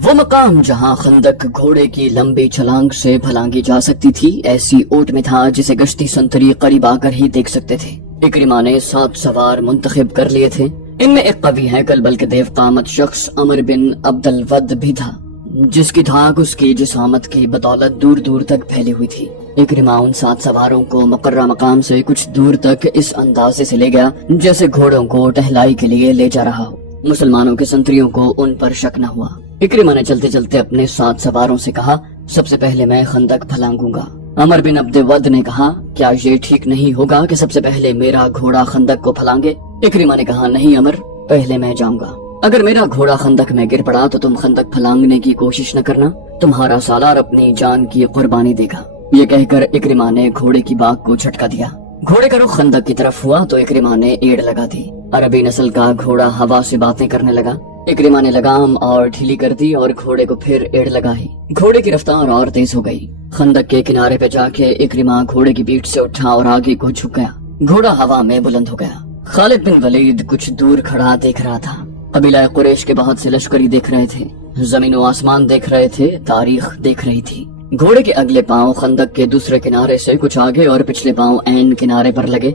وہ مقام جہاں خندق گھوڑے کی لمبی چھلانگ سے پھلانگی جا سکتی تھی ایسی اوٹ میں تھا جسے گشتی سنتری قریب آ کر ہی دیکھ سکتے تھے۔ اکرمہ نے 7 سوار منتخب کر لیے تھے۔ ان میں ایک قوی ہیکل بلکہ دیو قامت شخص عمر بن عبد الود بھی تھا، جس کی دھاک اس کی جسامت کی بدولت دور دور تک پھیلی ہوئی تھی۔ اکرمہ ان 7 سواروں کو مقررہ مقام سے کچھ دور تک اس اندازے سے لے گیا جیسے گھوڑوں کو ٹہلائی کے لیے لے جا رہا ہو۔ مسلمانوں کے سنتریوں کو ان پر شک نہ ہوا۔ اکرمہ نے چلتے چلتے اپنے 7 سواروں سے کہا، سب سے پہلے میں خندق پھلانگوں گا۔ عمر بن عبد ود نے کہا، کیا یہ ٹھیک نہیں ہوگا کہ سب سے پہلے میرا گھوڑا خندق کو پھلانگے؟ اکرمہ نے کہا، نہیں عمر، پہلے میں جاؤں گا۔ اگر میرا گھوڑا خندق میں گر پڑا تو تم خندق پھلانگنے کی کوشش نہ کرنا، تمہارا سالار اپنی جان کی قربانی دے گا۔ یہ کہہ کر اکرمہ نے گھوڑے کی باگ کو جھٹکا دیا۔ گھوڑے کا رخ خندق کی طرف ہوا تو اکرمہ نے ایڑ لگا دی۔ عربی نسل کا گھوڑا ہوا سے باتیں کرنے لگا۔ اکرمہ نے لگام اور ڈھیلی کر دی اور گھوڑے کو پھر ایڑ لگائی۔ گھوڑے کی رفتار اور تیز ہو گئی۔ خندق کے کنارے پہ جا کے اکرمہ گھوڑے کی پیٹھ سے اٹھا اور آگے کو جھک گیا۔ گھوڑا ہوا میں بلند ہو گیا۔ خالد بن ولید کچھ دور کھڑا دیکھ رہا تھا۔ قبیلہ قریش کے بہت سے لشکری دیکھ رہے تھے، زمین و آسمان دیکھ رہے تھے، تاریخ دیکھ رہی تھی۔ گھوڑے کے اگلے پاؤں خندق کے دوسرے کنارے سے کچھ آگے اور پچھلے پاؤں عین کنارے پر لگے۔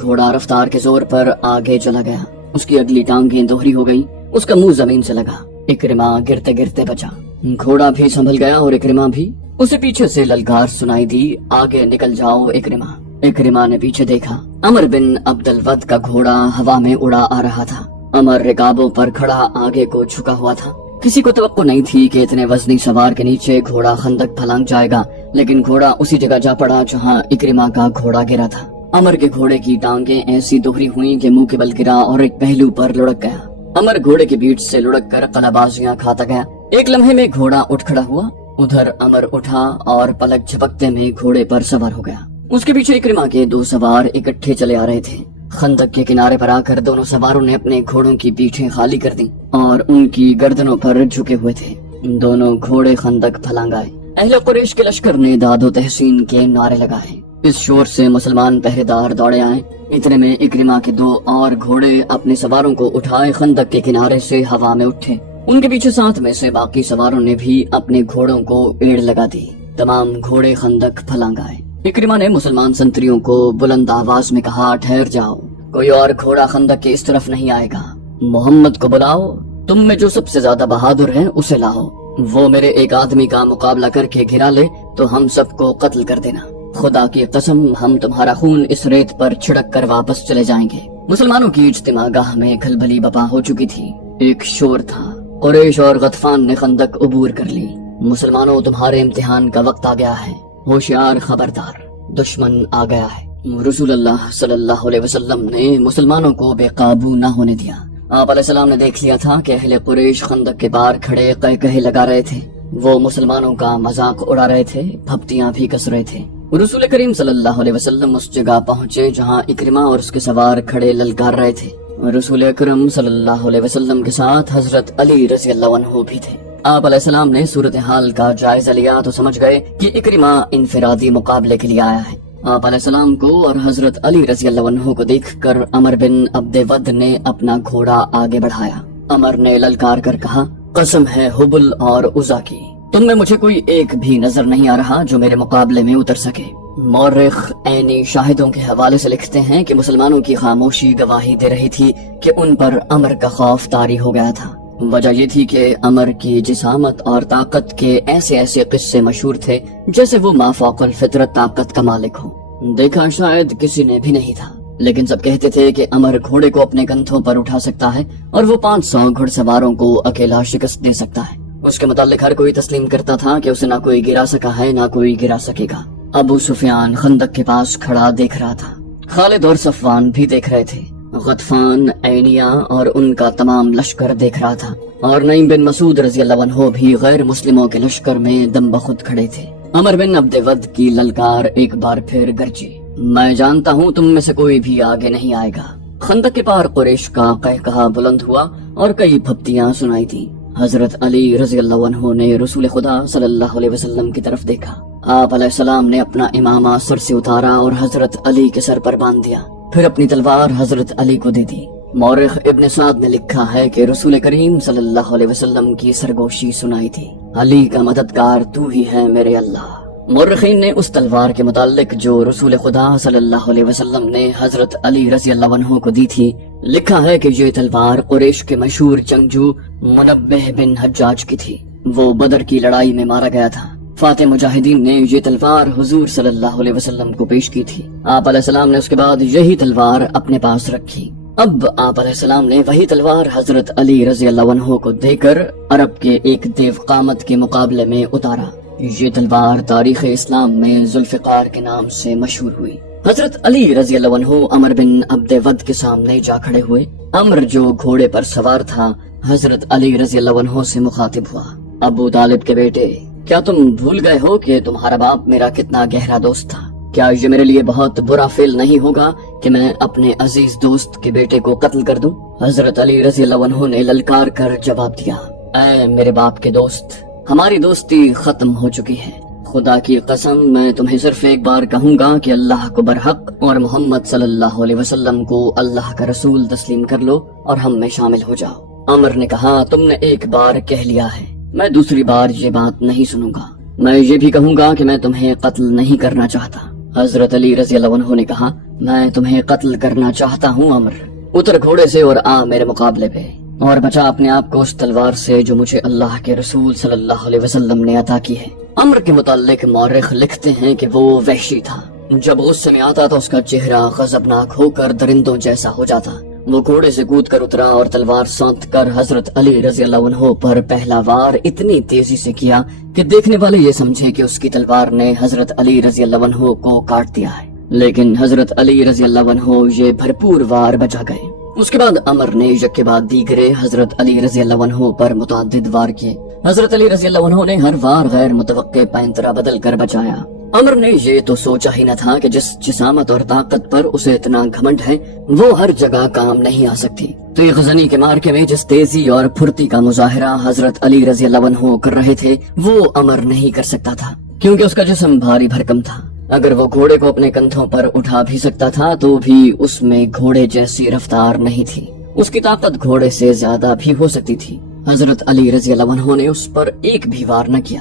گھوڑا رفتار کے زور پر آگے چلا گیا۔ اس کی اگلی ٹانگیں دوہری ہو گئی، اس کا منہ زمین سے لگا۔ اکرمہ گرتے گرتے بچا۔ گھوڑا بھی سنبھل گیا اور اکرمہ بھی۔ اسے پیچھے سے للکار سنائی دی، آگے نکل جاؤ اکرمہ۔ اکرمہ نے پیچھے دیکھا۔ عمر بن عبد الود کا گھوڑا ہوا میں اڑا آ رہا تھا۔ عمر رکابوں پر کھڑا آگے کو جھکا ہوا تھا۔ کسی کو توقع نہیں تھی کہ اتنے وزنی سوار کے نیچے گھوڑا خندق پھلانگ جائے گا، لیکن گھوڑا اسی جگہ جا پڑا جہاں اکرمہ کا گھوڑا گرا تھا۔ عمر کے گھوڑے کی ٹانگیں ایسی دوہری ہوئیں کہ منہ کے بل گرا اور ایک پہلو پر لڑک گیا۔ عمر گھوڑے کی پیٹھ سے لڑک کر قلابازیاں کھاتا گیا۔ ایک لمحے میں گھوڑا اٹھ کھڑا ہوا۔ ادھر عمر اٹھا اور پلک جھپکتے میں گھوڑے پر سوار ہو گیا۔ اس کے پیچھے اکرمہ کے 2 سوار اکٹھے چلے آ رہے تھے۔ خندق کے کنارے پر آ کر دونوں سواروں نے اپنے گھوڑوں کی پیٹھیں خالی کر دیں اور ان کی گردنوں پر جھکے ہوئے تھے۔ دونوں گھوڑے خندق پھلانگ آئے۔ اہل قریش کے لشکر نے داد و تحسین کے نعرے لگائے۔ اس شور سے مسلمان پہرے دار دوڑے آئے۔ اتنے میں اکرمہ کے 2 اور گھوڑے اپنے سواروں کو اٹھائے خندق کے کنارے سے ہوا میں اٹھے۔ ان کے پیچھے 7 میں سے باقی سواروں نے بھی اپنے گھوڑوں کو ایڑ لگا دی۔ تمام گھوڑے خندق پھلانگ آئے۔ اکرمہ نے مسلمان سنتریوں کو بلند آواز میں کہا، ٹھہر جاؤ، کوئی اور گھوڑا خندق کی اس طرف نہیں آئے گا۔ محمد کو بلاؤ، تم میں جو سب سے زیادہ بہادر ہے اسے لاؤ۔ وہ میرے ایک آدمی کا مقابلہ کر کے گھرا لے تو ہم سب کو قتل کر دینا۔ خدا کی قسم، ہم تمہارا خون اس ریت پر چھڑک کر واپس چلے جائیں گے۔ مسلمانوں کی اجتماع گاہ میں کھلبلی بپا ہو چکی تھی۔ ایک شور تھا۔ قریش اور غطفان نے خندق عبور کر لی۔ مسلمانوں، تمہارے امتحان کا وقت آ گیا ہے۔ ہوشیار، خبردار، دشمن آ گیا ہے۔ رسول اللہ صلی اللہ علیہ وسلم نے مسلمانوں کو بے قابو نہ ہونے دیا۔ آپ علیہ السلام نے دیکھ لیا تھا کہ اہل قریش خندق کے پار کھڑے قہقہے لگا رہے تھے۔ وہ مسلمانوں کا مذاق اڑا رہے تھے، پھپتیاں بھی کس رہے تھے۔ رسول کریم صلی اللہ علیہ وسلم اس جگہ پہنچے جہاں اکرمہ اور اس کے سوار کھڑے للکار رہے تھے۔ رسول اکرم صلی اللہ علیہ وسلم کے ساتھ حضرت علی رضی اللہ عنہ بھی تھے۔ آپ علیہ السلام نے صورتحال کا جائزہ لیا تو سمجھ گئے کہ اکرمہ انفرادی مقابلے کے لیے آیا ہے۔ آپ علیہ السلام کو اور حضرت علی رضی اللہ عنہ کو دیکھ کر عمر بن عبد ود نے اپنا گھوڑا آگے بڑھایا۔ عمر نے للکار کر کہا، قسم ہے حبل اور عزا کی، تم میں مجھے کوئی ایک بھی نظر نہیں آ رہا جو میرے مقابلے میں اتر سکے۔ مورخ عینی شاہدوں کے حوالے سے لکھتے ہیں کہ مسلمانوں کی خاموشی گواہی دے رہی تھی کہ ان پر عمر کا خوف طاری ہو گیا تھا۔ وجہ یہ تھی کہ عمر کی جسامت اور طاقت کے ایسے ایسے قصے مشہور تھے جیسے وہ ما فوق الفطرت طاقت کا مالک ہو۔ دیکھا شاید کسی نے بھی نہیں تھا، لیکن سب کہتے تھے کہ عمر گھوڑے کو اپنے کندھوں پر اٹھا سکتا ہے اور وہ 500 گھڑ سواروں کو اکیلا شکست دے سکتا ہے۔ اس کے متعلق ہر کوئی تسلیم کرتا تھا کہ اسے نہ کوئی گرا سکا ہے نہ کوئی گرا سکے گا۔ ابو سفیان خندق کے پاس کھڑا دیکھ رہا تھا۔ خالد اور صفوان بھی دیکھ رہے تھے۔ غطفان، عینیہ اور ان کا تمام لشکر دیکھ رہا تھا، اور نعیم بن مسعود رضی اللہ عنہ بھی غیر مسلموں کے لشکر میں دم بخود کھڑے تھے۔ عمر بن عبد ود کی للکار ایک بار پھر گرجی، میں جانتا ہوں تم میں سے کوئی بھی آگے نہیں آئے گا۔ خندق کے پار قریش کا قہقہا بلند ہوا اور کئی پھپتیاں سنائی تھی۔ حضرت علی رضی اللہ عنہ نے رسول خدا صلی اللہ علیہ وسلم کی طرف دیکھا۔ آپ علیہ السلام نے اپنا امامہ سر سے اتارا اور حضرت علی کے سر پر باندھ دیا، پھر اپنی تلوار حضرت علی کو دے دی۔ مورخ ابن سعد نے لکھا ہے کہ رسول کریم صلی اللہ علیہ وسلم کی سرگوشی سنائی تھی، علی کا مددگار تو ہی ہے میرے اللہ۔ مورخین نے اس تلوار کے متعلق جو رسول خدا صلی اللہ علیہ وسلم نے حضرت علی رضی اللہ عنہ کو دی تھی لکھا ہے کہ یہ تلوار قریش کے مشہور جنگجو منبہ بن حجاج کی تھی، وہ بدر کی لڑائی میں مارا گیا تھا۔ فاتح مجاہدین نے یہ تلوار حضور صلی اللہ علیہ وسلم کو پیش کی تھی، آپ علیہ السلام نے اس کے بعد یہی تلوار اپنے پاس رکھی۔ اب آپ علیہ السلام نے وہی تلوار حضرت علی رضی اللہ عنہ کو دے کر عرب کے ایک دیو قامت کے مقابلے میں اتارا۔ یہ تلوار تاریخ اسلام میں ذوالفقار کے نام سے مشہور ہوئی۔ حضرت علی رضی اللہ عنہ عمر بن عبد ود کے سامنے جا کھڑے ہوئے۔ عمر جو گھوڑے پر سوار تھا حضرت علی رضی اللہ عنہ سے مخاطب ہوا، ابو طالب کے بیٹے، کیا تم بھول گئے ہو کہ تمہارا باپ میرا کتنا گہرا دوست تھا؟ کیا یہ میرے لیے بہت برا فعل نہیں ہوگا کہ میں اپنے عزیز دوست کے بیٹے کو قتل کر دوں؟ حضرت علی رضی اللہ عنہ نے للکار کر جواب دیا، اے میرے باپ کے دوست، ہماری دوستی ختم ہو چکی ہے، خدا کی قسم میں تمہیں صرف ایک بار کہوں گا کہ اللہ کو برحق اور محمد صلی اللہ علیہ وسلم کو اللہ کا رسول تسلیم کر لو اور ہم میں شامل ہو جاؤ۔ عمر نے کہا، تم نے ایک بار کہہ لیا ہے، میں دوسری بار یہ بات نہیں سنوں گا، میں یہ بھی کہوں گا کہ میں تمہیں قتل نہیں کرنا چاہتا۔ حضرت علی رضی اللہ عنہ نے کہا، میں تمہیں قتل کرنا چاہتا ہوں عمر، اتر گھوڑے سے اور آ میرے مقابلے پہ اور بچا اپنے آپ کو اس تلوار سے جو مجھے اللہ کے رسول صلی اللہ علیہ وسلم نے عطا کی ہے۔ عمر کے متعلق مورخ لکھتے ہیں کہ وہ وحشی تھا، جب غصے میں آتا تو اس کا چہرہ غضبناک ہو کر درندوں جیسا ہو جاتا۔ وہ گھوڑے سے کود کر اترا اور تلوار سونت کر حضرت علی رضی اللہ عنہ پر پہلا وار اتنی تیزی سے کیا کہ دیکھنے والے یہ سمجھے کہ اس کی تلوار نے حضرت علی رضی اللہ عنہ کو کاٹ دیا ہے، لیکن حضرت علی رضی اللہ عنہ یہ بھرپور وار بچا گئے۔ اس کے بعد عمر نے یک کے بعد دیگرے حضرت علی رضی اللہ عنہ پر متعدد وار کیے۔ حضرت علی رضی اللہ عنہ نے ہر وار غیر متوقع پینترا بدل کر بچایا۔ عمر نے یہ تو سوچا ہی نہ تھا کہ جس جسامت اور طاقت پر اسے اتنا گھمنڈ ہے وہ ہر جگہ کام نہیں آ سکتی۔ تو یہ غزنی کے مارکے میں جس تیزی اور پھرتی کا مظاہرہ حضرت علی رضی اللہ عنہ کر رہے تھے وہ عمر نہیں کر سکتا تھا، کیونکہ اس کا جسم بھاری بھرکم تھا۔ اگر وہ گھوڑے کو اپنے کندھوں پر اٹھا بھی سکتا تھا تو بھی اس میں گھوڑے جیسی رفتار نہیں تھی، اس کی طاقت گھوڑے سے زیادہ بھی ہو سکتی تھی۔ حضرت علی رضی اللہ عنہ نے اس پر ایک بھی وار نہ کیا،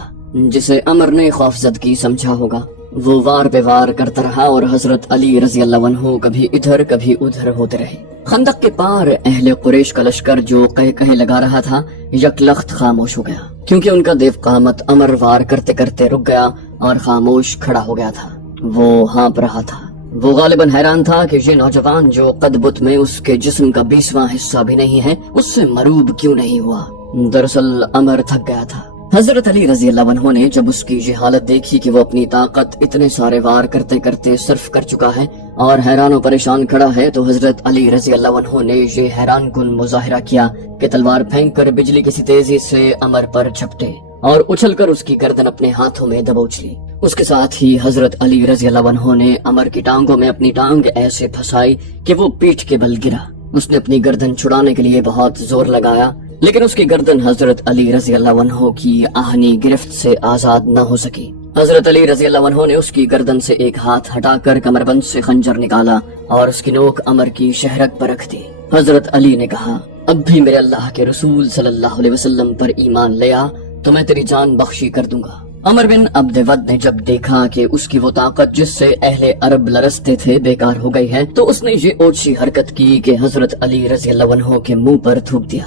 جسے عمر نے خوفزدگی سمجھا ہوگا۔ وہ وار پہ وار کرتا رہا اور حضرت علی رضی اللہ عنہ کبھی ادھر کبھی ادھر ہوتے رہے۔ خندق کے پار اہل قریش کا لشکر جو کہے لگا رہا تھا یک لخت خاموش ہو گیا، کیونکہ ان کا دیو قامت عمر وار کرتے کرتے رک گیا اور خاموش کھڑا ہو گیا تھا۔ وہ ہانپ رہا تھا، وہ غالباً حیران تھا کہ یہ نوجوان جو قد بت میں اس کے جسم کا 20واں حصہ بھی نہیں ہے اس سے مروب کیوں نہیں ہوا۔ دراصل عمر تھک گیا تھا۔ حضرت علی رضی اللہ عنہ نے جب اس کی یہ حالت دیکھی کہ وہ اپنی طاقت اتنے سارے وار کرتے کرتے صرف کر چکا ہے اور حیران و پریشان کھڑا ہے، تو حضرت علی رضی اللہ عنہ نے یہ حیران کن مظاہرہ کیا کہ تلوار پھینک کر بجلی کسی تیزی سے عمر پر جھپٹے اور اچھل کر اس کی گردن اپنے ہاتھوں میں دبوچ لی۔ اس کے ساتھ ہی حضرت علی رضی اللہ عنہ نے عمر کی ٹانگوں میں اپنی ٹانگ ایسے پھنسائی کہ وہ پیٹھ کے بل گرا۔ اس نے اپنی گردن چھڑانے کے لیے بہت زور لگایا، لیکن اس کی گردن حضرت علی رضی اللہ عنہ کی آہنی گرفت سے آزاد نہ ہو سکی۔ حضرت علی رضی اللہ عنہ نے اس کی گردن سے ایک ہاتھ ہٹا کر کمربند سے خنجر نکالا اور اس کی نوک عمر کی شہرک پر رکھ دی۔ حضرت علی نے کہا، اب بھی میرے اللہ کے رسول صلی اللہ علیہ وسلم پر ایمان لیا تو میں تیری جان بخشی کر دوں گا۔ عمر بن عبد ود نے جب دیکھا کہ اس کی وہ طاقت جس سے اہل عرب لرزتے تھے بیکار ہو گئی ہے تو اس نے یہ اوچھی حرکت کی کہ حضرت علی رضی اللہ عنہ کے منہ پر تھوک دیا۔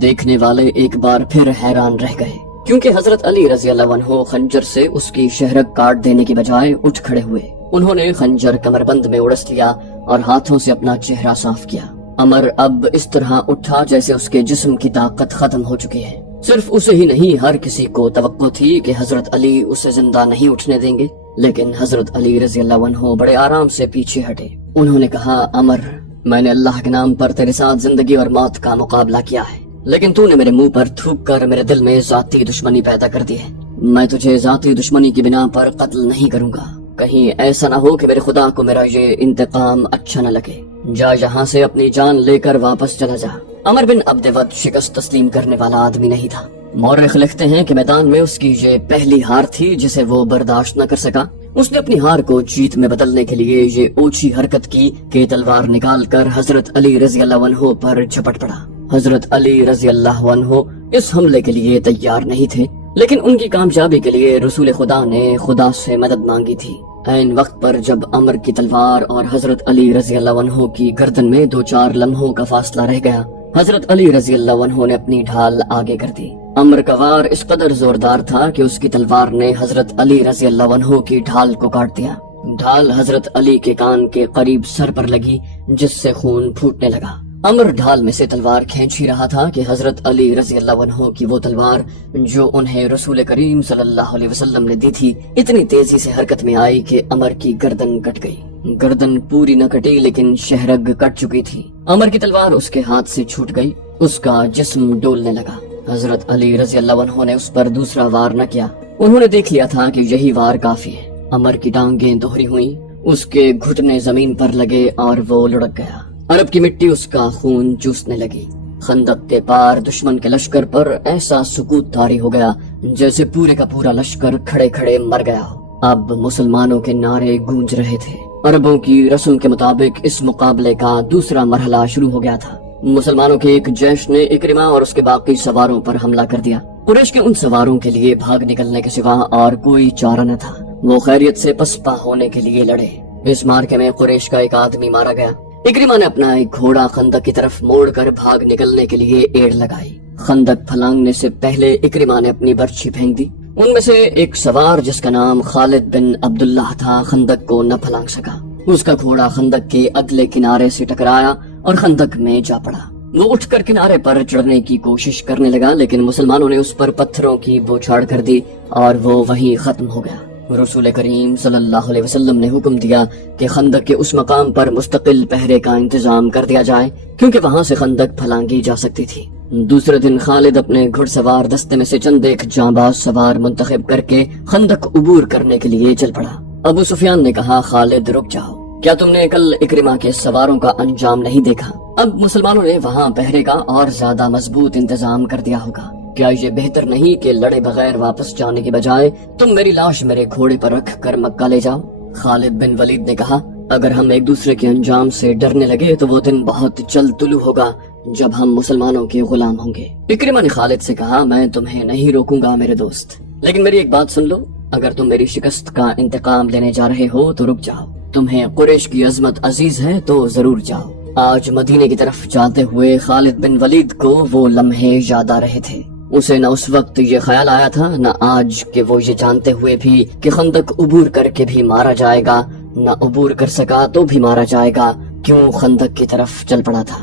دیکھنے والے ایک بار پھر حیران رہ گئے، کیونکہ حضرت علی رضی اللہ عنہ خنجر سے اس کی شہرک کاٹ دینے کی بجائے اٹھ کھڑے ہوئے۔ انہوں نے خنجر کمربند میں اڑس لیا اور ہاتھوں سے اپنا چہرہ صاف کیا۔ عمر اب اس طرح اٹھا جیسے اس کے جسم کی طاقت ختم ہو چکی ہے۔ صرف اسے ہی نہیں، ہر کسی کو توقع تھی کہ حضرت علی اسے زندہ نہیں اٹھنے دیں گے، لیکن حضرت علی رضی اللہ عنہ بڑے آرام سے پیچھے ہٹے۔ انہوں نے کہا، عمر، میں نے اللہ کے نام پر تیرے ساتھ زندگی اور موت کا مقابلہ کیا ہے، لیکن تو نے میرے منہ پر تھوک کر میرے دل میں ذاتی دشمنی پیدا کر دی ہے۔ میں تجھے ذاتی دشمنی کی بنا پر قتل نہیں کروں گا، کہیں ایسا نہ ہو کہ میرے خدا کو میرا یہ انتقام اچھا نہ لگے۔ جا یہاں سے اپنی جان لے کر واپس چلا جا۔ عمر بن عبد ود شکست تسلیم کرنے والا آدمی نہیں تھا۔ مورخ لکھتے ہیں کہ میدان میں اس کی یہ پہلی ہار تھی جسے وہ برداشت نہ کر سکا۔ اس نے اپنی ہار کو جیت میں بدلنے کے لیے یہ اوچھی حرکت کی کہ تلوار نکال کر حضرت علی رضی اللہ عنہ پر جھپٹ پڑا۔ حضرت علی رضی اللہ عنہ اس حملے کے لیے تیار نہیں تھے، لیکن ان کی کامیابی کے لیے رسول خدا نے خدا سے مدد مانگی تھی۔ عین وقت پر جب عمر کی تلوار اور حضرت علی رضی اللہ عنہ کی گردن میں 2-4 لمحوں کا فاصلہ رہ گیا، حضرت علی رضی اللہ عنہ نے اپنی ڈھال آگے کر دی۔ عمر کا وار اس قدر زوردار تھا کہ اس کی تلوار نے حضرت علی رضی اللہ عنہ کی ڈھال کو کاٹ دیا۔ ڈھال حضرت علی کے کان کے قریب سر پر لگی، جس سے خون پھوٹنے لگا۔ عمر ڈھال میں سے تلوار کھینچ ہی رہا تھا کہ حضرت علی رضی اللہ عنہ کی وہ تلوار جو انہیں رسول کریم صلی اللہ علیہ وسلم نے دی تھی اتنی تیزی سے حرکت میں آئی کہ عمر کی گردن کٹ گئی۔ گردن پوری نہ کٹی لیکن شہرگ کٹ چکی تھی۔ عمر کی تلوار اس کے ہاتھ سے چھوٹ گئی، اس کا جسم ڈولنے لگا۔ حضرت علی رضی اللہ عنہ نے اس پر دوسرا وار نہ کیا، انہوں نے دیکھ لیا تھا کہ یہی وار کافی ہے۔ عمر کی ٹانگیں دوہری ہوئیں، اس کے گھٹنے زمین پر لگے اور وہ لڑک گیا۔ عرب کی مٹی اس کا خون چوسنے لگی۔ خندق کے پار دشمن کے لشکر پر ایسا سکوت طاری ہو گیا جیسے پورے کا پورا لشکر کھڑے کھڑے مر گیا ہو۔ اب مسلمانوں کے نعرے گونج رہے تھے۔ عربوں کی رسم کے مطابق اس مقابلے کا دوسرا مرحلہ شروع ہو گیا تھا۔ مسلمانوں کے ایک جیش نے اکرمہ اور اس کے باقی سواروں پر حملہ کر دیا۔ قریش کے ان سواروں کے لیے بھاگ نکلنے کے سوا اور کوئی چارہ نہ تھا، وہ خیریت سے پسپا ہونے کے لیے لڑے۔ اس مارکے میں قریش کا ایک آدمی مارا گیا۔ اکرمہ نے اپنا ایک گھوڑا خندق کی طرف موڑ کر بھاگ نکلنے کے لیے ایڑ لگائی۔ خندق پھلانگنے سے پہلے اکرمہ نے اپنی برچھی پھینک دی۔ ان میں سے ایک سوار جس کا نام خالد بن عبداللہ تھا خندق کو نہ پھلانگ سکا۔ اس کا گھوڑا خندق کے اگلے کنارے سے ٹکرایا اور خندق میں جا پڑا۔ وہ اٹھ کر کنارے پر چڑھنے کی کوشش کرنے لگا، لیکن مسلمانوں نے اس پر پتھروں کی بوچھاڑ کر دی اور وہ وہیں ختم ہو گیا۔ رسول کریم صلی اللہ علیہ وسلم نے حکم دیا کہ خندق کے اس مقام پر مستقل پہرے کا انتظام کر دیا جائے، کیونکہ وہاں سے خندق پھلانگی جا سکتی تھی۔ دوسرے دن خالد اپنے گھڑ سوار دستے میں سے چند ایک جانباز سوار منتخب کر کے خندق عبور کرنے کے لیے چل پڑا۔ ابو سفیان نے کہا، خالد رک جاؤ، کیا تم نے کل اکرمہ کے سواروں کا انجام نہیں دیکھا؟ اب مسلمانوں نے وہاں پہرے کا اور زیادہ مضبوط انتظام کر دیا ہوگا۔ کیا یہ بہتر نہیں کہ لڑے بغیر واپس جانے کے بجائے تم میری لاش میرے گھوڑے پر رکھ کر مکہ لے جاؤ؟ خالد بن ولید نے کہا، اگر ہم ایک دوسرے کے انجام سے ڈرنے لگے تو وہ دن بہت جلد طلوع ہوگا جب ہم مسلمانوں کے غلام ہوں گے۔ اکرمہ نے خالد سے کہا، میں تمہیں نہیں روکوں گا میرے دوست، لیکن میری ایک بات سن لو، اگر تم میری شکست کا انتقام لینے جا رہے ہو تو رک جاؤ۔ تمہیں قریش کی عظمت عزیز ہے تو ضرور جاؤ۔ آج مدینے کی طرف جاتے ہوئے خالد بن ولید کو وہ لمحے یاد آ رہے تھے۔ اسے نہ اس وقت یہ خیال آیا تھا نہ آج کہ وہ یہ جانتے ہوئے بھی کہ خندق عبور کر کے بھی مارا جائے گا، نہ عبور کر سکا تو بھی مارا جائے گا، کیوں خندق کی طرف چل پڑا تھا۔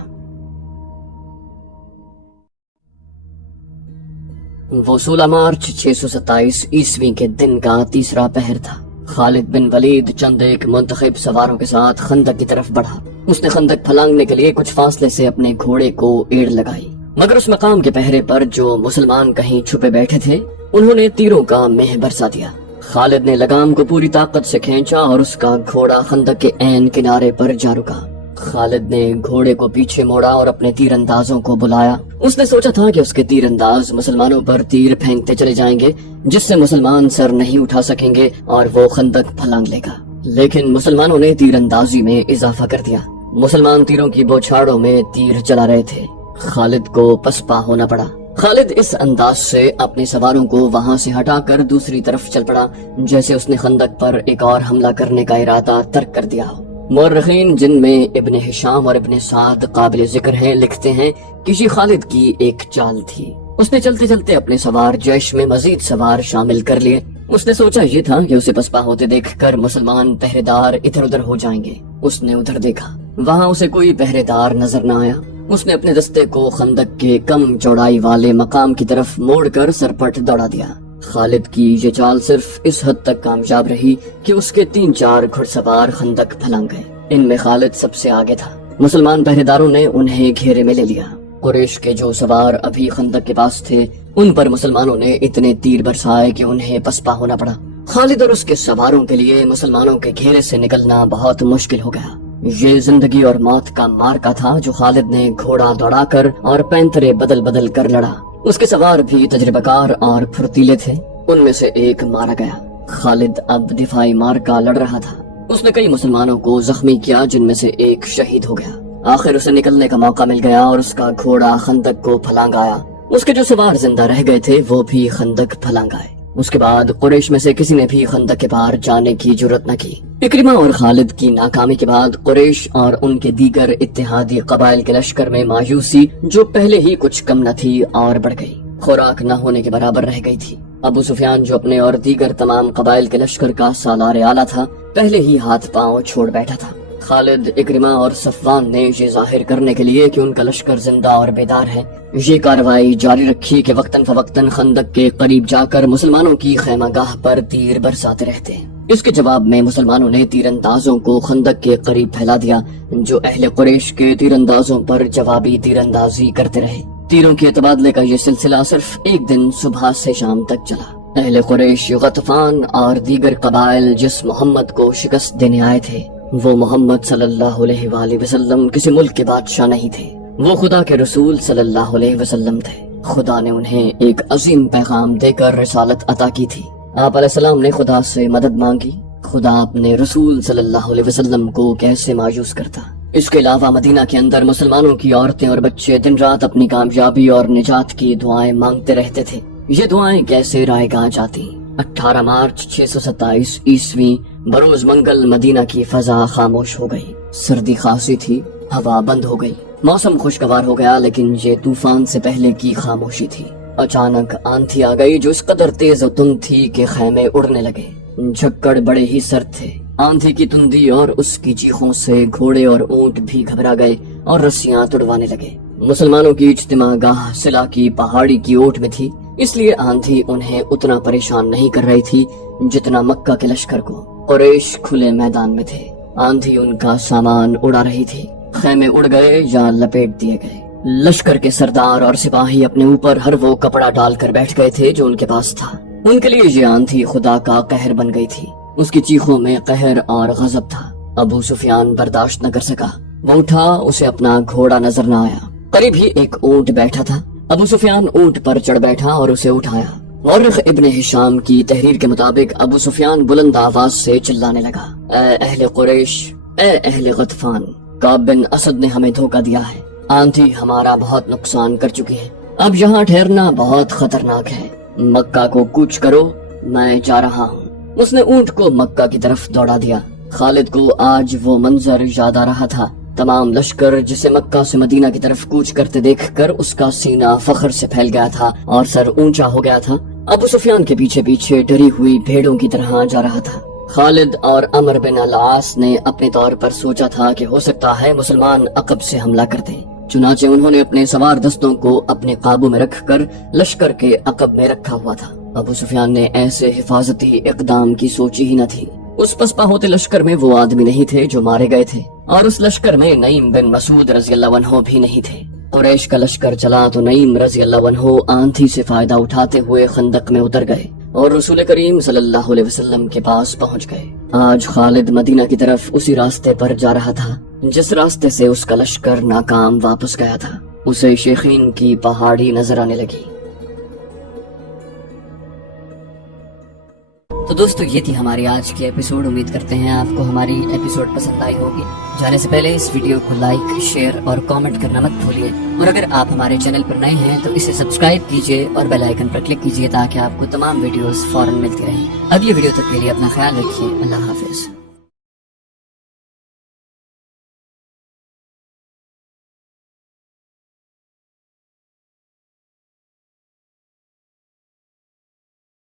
وہ 16 مارچ 627 عیسوی کے دن کا تیسرا پہر تھا۔ خالد بن ولید چند ایک منتخب سواروں کے ساتھ خندق کی طرف بڑھا۔ اس نے خندق پھلانگنے کے لیے کچھ فاصلے سے اپنے گھوڑے کو ایڑ لگائی، مگر اس مقام کے پہرے پر جو مسلمان کہیں چھپے بیٹھے تھے انہوں نے تیروں کا مہ برسا دیا۔ خالد نے لگام کو پوری طاقت سے کھینچا اور اس کا گھوڑا خندق کے عین کنارے پر جا رکا۔ خالد نے گھوڑے کو پیچھے موڑا اور اپنے تیر اندازوں کو بلایا۔ اس نے سوچا تھا کہ اس کے تیر انداز مسلمانوں پر تیر پھینکتے چلے جائیں گے جس سے مسلمان سر نہیں اٹھا سکیں گے اور وہ خندق پھلانگ لے گا، لیکن مسلمانوں نے تیر اندازی میں اضافہ کر دیا۔ مسلمان تیروں کی بوچھاڑوں میں تیر چلا رہے تھے۔ خالد کو پسپا ہونا پڑا۔ خالد اس انداز سے اپنے سواروں کو وہاں سے ہٹا کر دوسری طرف چل پڑا جیسے اس نے خندق پر ایک اور حملہ کرنے کا ارادہ ترک کر دیا ہو۔ مورخین جن میں ابن ہشام اور ابن سعد قابل ذکر ہیں لکھتے ہیں کہ یہ خالد کی ایک چال تھی۔ اس نے چلتے چلتے اپنے سوار جیش میں مزید سوار شامل کر لیے۔ اس نے سوچا یہ تھا کہ اسے پسپا ہوتے دیکھ کر مسلمان پہرے دار ادھر ادھر ہو جائیں گے۔ اس نے ادھر دیکھا، وہاں اسے کوئی پہرے دار نظر نہ آیا۔ اس نے اپنے دستے کو خندق کے کم چوڑائی والے مقام کی طرف موڑ کر سرپٹ دوڑا دیا۔ خالد کی یہ چال صرف اس حد تک کامیاب رہی کہ اس کے 3-4 گھڑ سوار خندق پھلانگ گئے۔ ان میں خالد سب سے آگے تھا۔ مسلمان پہرے داروں نے انہیں گھیرے میں لے لیا۔ قریش کے جو سوار ابھی خندق کے پاس تھے ان پر مسلمانوں نے اتنے تیر برسائے کہ انہیں پسپا ہونا پڑا۔ خالد اور اس کے سواروں کے لیے مسلمانوں کے گھیرے سے نکلنا بہت مشکل ہو گیا۔ یہ زندگی اور موت کا مارکا تھا جو خالد نے گھوڑا دوڑا کر اور پینترے بدل بدل کر لڑا۔ اس کے سوار بھی تجربہ کار اور پھرتیلے تھے۔ ان میں سے ایک مارا گیا۔ خالد اب دفاعی مارکا لڑ رہا تھا۔ اس نے کئی مسلمانوں کو زخمی کیا جن میں سے ایک شہید ہو گیا۔ آخر اسے نکلنے کا موقع مل گیا اور اس کا گھوڑا خندق کو پھلانگ آیا۔ اس کے جو سوار زندہ رہ گئے تھے وہ بھی خندق پھلانگ آئے۔ اس کے بعد قریش میں سے کسی نے بھی خندق کے پار جانے کی جرات نہ کی۔ اکرمہ اور خالد کی ناکامی کے بعد قریش اور ان کے دیگر اتحادی قبائل کے لشکر میں مایوسی جو پہلے ہی کچھ کم نہ تھی اور بڑھ گئی، خوراک نہ ہونے کے برابر رہ گئی تھی۔ ابو سفیان جو اپنے اور دیگر تمام قبائل کے لشکر کا سالار اعلیٰ تھا، پہلے ہی ہاتھ پاؤں چھوڑ بیٹھا تھا۔ خالد، اکرمہ اور صفوان نے یہ ظاہر کرنے کے لیے کہ ان کا لشکر زندہ اور بیدار ہے، یہ کارروائی جاری رکھی کہ وقتاً فوقتاً خندق کے قریب جا کر مسلمانوں کی خیمہ گاہ پر تیر برساتے رہتے۔ اس کے جواب میں مسلمانوں نے تیر اندازوں کو خندق کے قریب پھیلا دیا، جو اہل قریش کے تیر اندازوں پر جوابی تیر اندازی کرتے رہے۔ تیروں کے تبادلے کا یہ سلسلہ صرف ایک دن صبح سے شام تک چلا۔ اہل قریش، غطفان اور دیگر قبائل جس محمد کو شکست دینے آئے تھے، وہ محمد صلی اللہ علیہ وآلہ وسلم کسی ملک کے بادشاہ نہیں تھے، وہ خدا کے رسول صلی اللہ علیہ وسلم تھے۔ خدا نے انہیں ایک عظیم پیغام دے کر رسالت عطا کی تھی۔ آپ علیہ السلام نے خدا سے مدد مانگی، خدا اپنے رسول صلی اللہ علیہ وسلم کو کیسے مایوس کرتا۔ اس کے علاوہ مدینہ کے اندر مسلمانوں کی عورتیں اور بچے دن رات اپنی کامیابی اور نجات کی دعائیں مانگتے رہتے تھے۔ یہ دعائیں کیسے رائے گاہ جاتی۔ 18 مارچ 627 عیسوی بروز منگل مدینہ کی فضا خاموش ہو گئی۔ سردی خاصی تھی، ہوا بند ہو گئی، موسم خوشگوار ہو گیا، لیکن یہ طوفان سے پہلے کی خاموشی تھی۔ اچانک آندھی آ گئی جو اس قدر تیز و تند تھی کہ خیمے اڑنے لگے۔ جھکڑ بڑے ہی سرد تھے۔ آندھی کی تندی اور اس کی چیخوں سے گھوڑے اور اونٹ بھی گھبرا گئے اور رسیاں تڑوانے لگے۔ مسلمانوں کی اجتماع گاہ سلا کی پہاڑی کی اوٹ میں تھی، اس لیے آندھی انہیں اتنا پریشان نہیں کر رہی تھی جتنا مکہ کے لشکر کو۔ قریش کھلے میدان میں تھے، آندھی ان کا سامان اڑا رہی تھی، خیمے اڑ گئے یا لپیٹ دیے گئے۔ لشکر کے سردار اور سپاہی اپنے اوپر ہر وہ کپڑا ڈال کر بیٹھ گئے تھے جو ان کے پاس تھا۔ ان کے لیے یہ آندھی خدا کا قہر بن گئی تھی، اس کی چیخوں میں قہر اور غضب تھا۔ ابو سفیان برداشت نہ کر سکا، وہ اٹھا، اسے اپنا گھوڑا نظر نہ آیا۔ قریب ہی ایک اونٹ بیٹھا تھا، ابو سفیان اونٹ پر چڑھ بیٹھا اور اسے اٹھایا۔ مورخ ابن ہشام کی تحریر کے مطابق ابو سفیان بلند آواز سے چلانے لگا، اے اہل قریش، اے اہل غطفان، کعب بن اسد نے ہمیں دھوکہ دیا ہے، آندھی ہمارا بہت نقصان کر چکی ہے، اب یہاں ٹھہرنا بہت خطرناک ہے، مکہ کو کوچ کرو، میں جا رہا ہوں۔ اس نے اونٹ کو مکہ کی طرف دوڑا دیا۔ خالد کو آج وہ منظر یاد آ رہا تھا، تمام لشکر جسے مکہ سے مدینہ کی طرف کوچ کرتے دیکھ کر اس کا سینہ فخر سے پھیل گیا تھا اور سر اونچا ہو گیا تھا۔ ابو سفیان کے پیچھے پیچھے ڈری ہوئی بھیڑوں کی طرح جا رہا تھا۔ خالد اور عمر بن العاص نے اپنے طور پر سوچا تھا کہ ہو سکتا ہے مسلمان عقب سے حملہ کر دیں، چنانچہ انہوں نے اپنے سوار دستوں کو اپنے قابو میں رکھ کر لشکر کے عقب میں رکھا ہوا تھا۔ ابو سفیان نے ایسے حفاظتی اقدام کی سوچی ہی نہ تھی۔ اس پسپا ہوتے لشکر میں وہ آدمی نہیں تھے جو مارے گئے تھے، اور اس لشکر میں نعیم بن مسعود رضی اللہ عنہ بھی نہیں تھے۔ قریش کا لشکر چلا تو نعیم رضی اللہ عنہ آندھی سے فائدہ اٹھاتے ہوئے خندق میں اتر گئے اور رسول کریم صلی اللہ علیہ وسلم کے پاس پہنچ گئے۔ آج خالد مدینہ کی طرف اسی راستے پر جا رہا تھا جس راستے سے اس کا لشکر ناکام واپس گیا تھا۔ اسے شیخین کی پہاڑی نظر آنے لگی۔ تو دوستو، یہ تھی ہماری آج کی ایپیسوڈ۔ امید کرتے ہیں آپ کو ہماری ایپیسوڈ پسند آئی ہوگی۔ جانے سے پہلے اس ویڈیو کو لائک، شیئر اور کامنٹ کرنا مت بھولیے، اور اگر آپ ہمارے چینل پر نئے ہیں تو اسے سبسکرائب کیجیے اور بیل آئیکن پر کلک کیجیے تاکہ آپ کو تمام ویڈیوز فوراً ملتی رہیں۔ اگلی ویڈیو تک کے لیے اپنا خیال رکھیے۔ اللہ حافظ۔